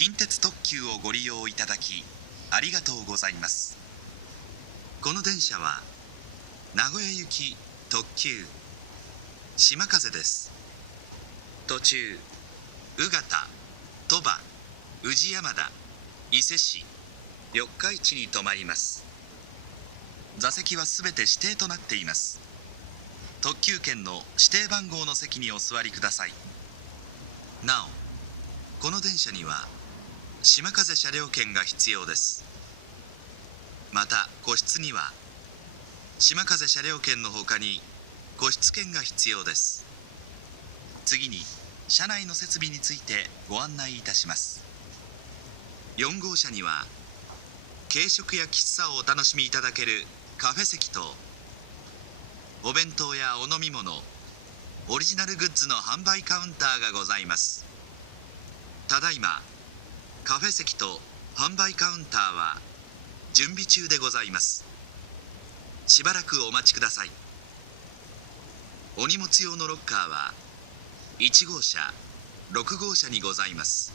近鉄特急をご利用いただきありがとうございます。この電車は名古屋行き特急島風です。途中宇方、鳥羽、宇治山田、伊勢市、四日市に停まります。座席はすべて指定となっています。特急券の指定番号の席にお座りください。なお、この電車には島風車両券が必要です。また個室には島風車両券のほかに個室券が必要です。次に車内の設備についてご案内いたします。4号車には軽食や喫茶をお楽しみいただけるカフェ席とお弁当やお飲み物、オリジナルグッズの販売カウンターがございます。ただいまカフェ席と販売カウンターは準備中でございます。しばらくお待ちください。お荷物用のロッカーは1号車、6号車にございます。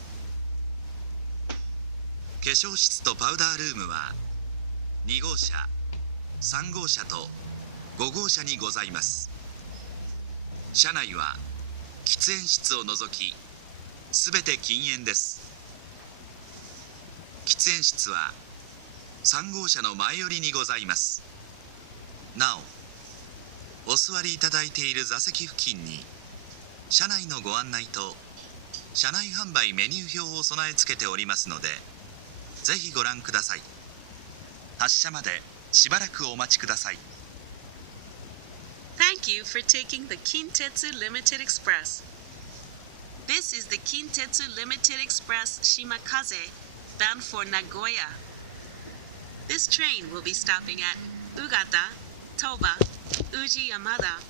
化粧室とパウダールームは2号車、3号車と5号車にございます。車内は喫煙室を除きすべて禁煙です。喫煙室は3号車の前寄りにございます。なお、お座りいただいている座席付近に車内のご案内と車内販売メニュー表を備え付けておりますので、ぜひご覧ください。発車までしばらくお待ちください。Thank you for taking the Kintetsu Limited Express. This is the Kintetsu Limited Express Shimakaze, bound for Nagoya. This train will be stopping at Ugata, Toba, Uji Yamada,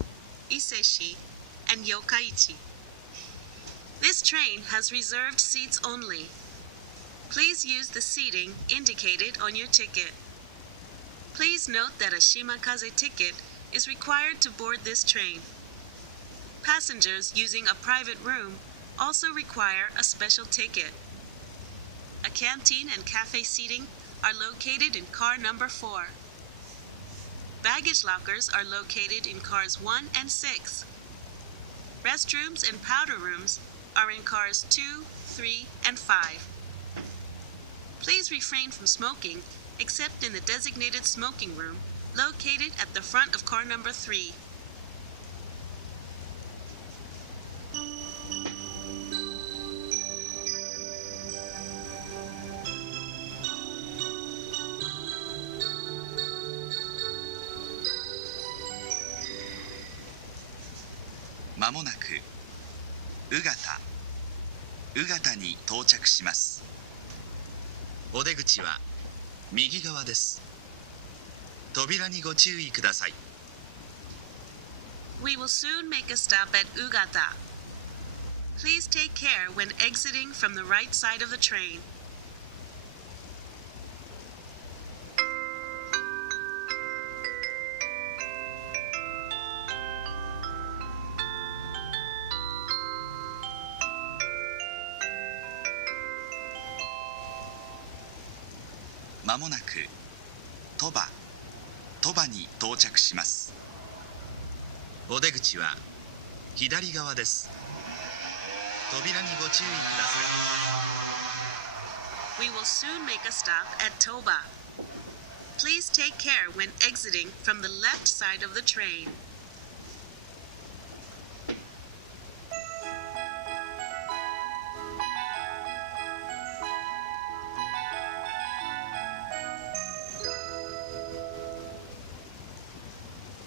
Iseshi, and Yokkaichi. This train has reserved seats only. Please use the seating indicated on your ticket. Please note that a Shimakaze ticket is required to board this train. Passengers using a private room also require a special ticket. A canteen and cafe seating are located in car number 4. Baggage lockers are located in cars 1 and 6. Restrooms and powder rooms are in cars 2, 3, and 5. Please refrain from smoking except in the designated smoking room located at the front of car number 3. まもなく宇方に到着します。お出口は右側です。扉にご注意ください。We will soon make a stop at Ugata. Please take care when exiting from the right side of the train. まもなく鳥羽に到着します。お出口は左側です。扉にご注意ください。We will soon make a stop at Toba. Please take care when exiting from the left side of the train.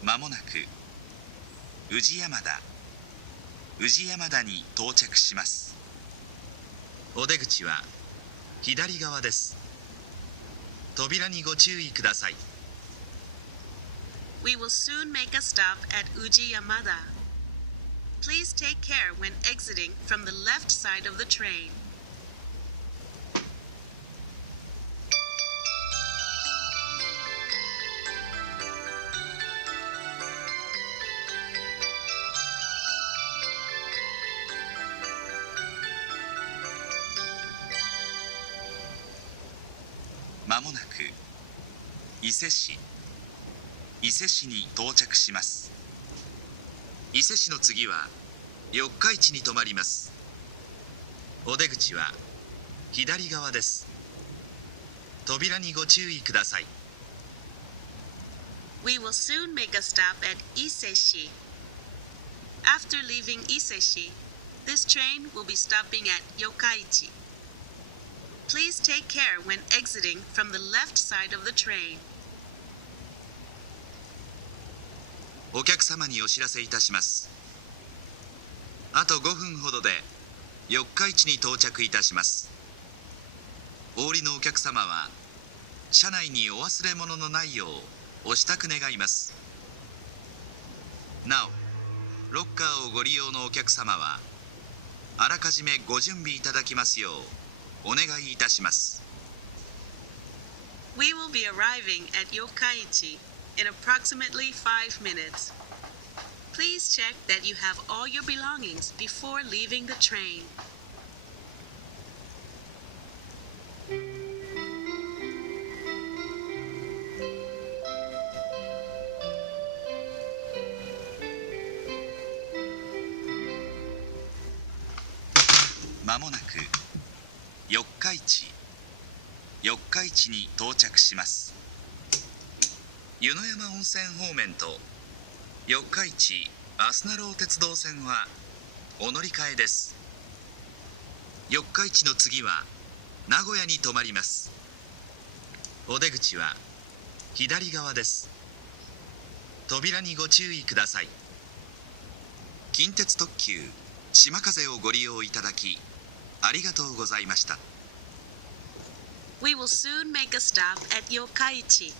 まもなく宇治山田に到着します。お出口は左側です。扉にご注意ください。We will soon make a stop at Uji Yamada. Please take care when exiting from the left side of the train. ままもなく伊勢市に到着します。伊勢市の次は四日市に停まります。お出口は左側です。扉にご注意ください。We will soon make a stop at Iseshi. After leaving Iseshi, this train will be stopping at Yokaichi. Please take care when exiting from the left side of the train. お客様にお知らせいたします。あと5分ほどで四日市に到着いたします。お降りのお客様は車内にお忘れ物のないようお支度願います。なお、ロッカーをご利用のお客様はあらかじめご準備いただきますようお願いいたします。We will be arriving at Yokaichi in approximately 5 minutes. Please check that you have all your belongings before leaving the train. まもなく四日市に到着します。湯の山温泉方面と四日市アスナロー鉄道線はお乗り換えです。四日市の次は名古屋に停まります。お出口は左側です。扉にご注意ください。近鉄特急しまかぜをご利用いただきありがとうございました。We will soon make a stop at Yokaichi.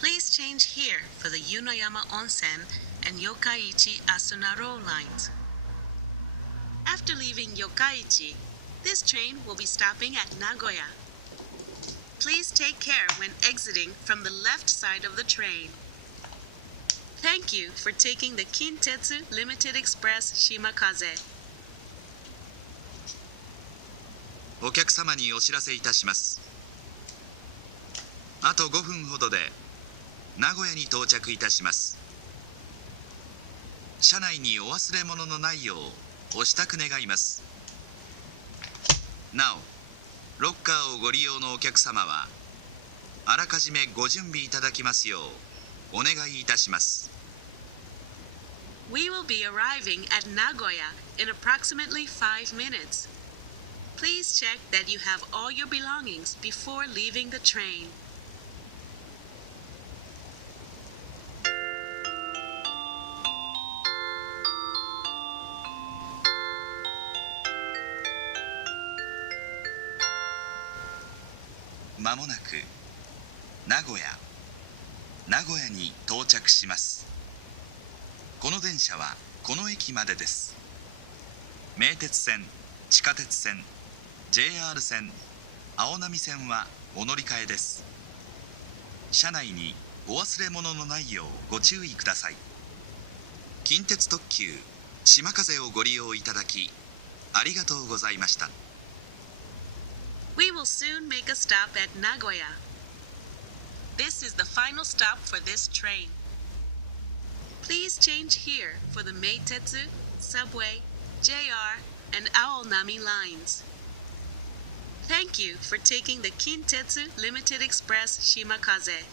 Please change here for the Yunoyama Onsen and Yokaichi Asunaro lines. After leaving Yokaichi, this train will be stopping at Nagoya. Please take care when exiting from the left side of the train. Thank you for taking the Kintetsu Limited Express Shimakaze. お客様にお知らせいたします。あと5分ほどで名古屋に到着いたします。車内にお忘れ物のないようお支度願います。なお、ロッカーをご利用のお客様はあらかじめご準備いただきますようお願いいたします。We will be arriving at Nagoya in approximately 5 minutes. Please check that you have all your belongings before leaving the train. まもなく名古屋に到着します。この電車はこの駅までです。名鉄線、地下鉄線、JR 線、青波線はお乗り換えです。車内にお忘れ物のないようご注意ください。近鉄特急しまかぜをご利用いただきありがとうございました。We will soon make a stop at Nagoya. This is the final stop for this train. Please change here for the Meitetsu, Subway, JR, and Aonami lines. Thank you for taking the Kintetsu Limited Express Shimakaze.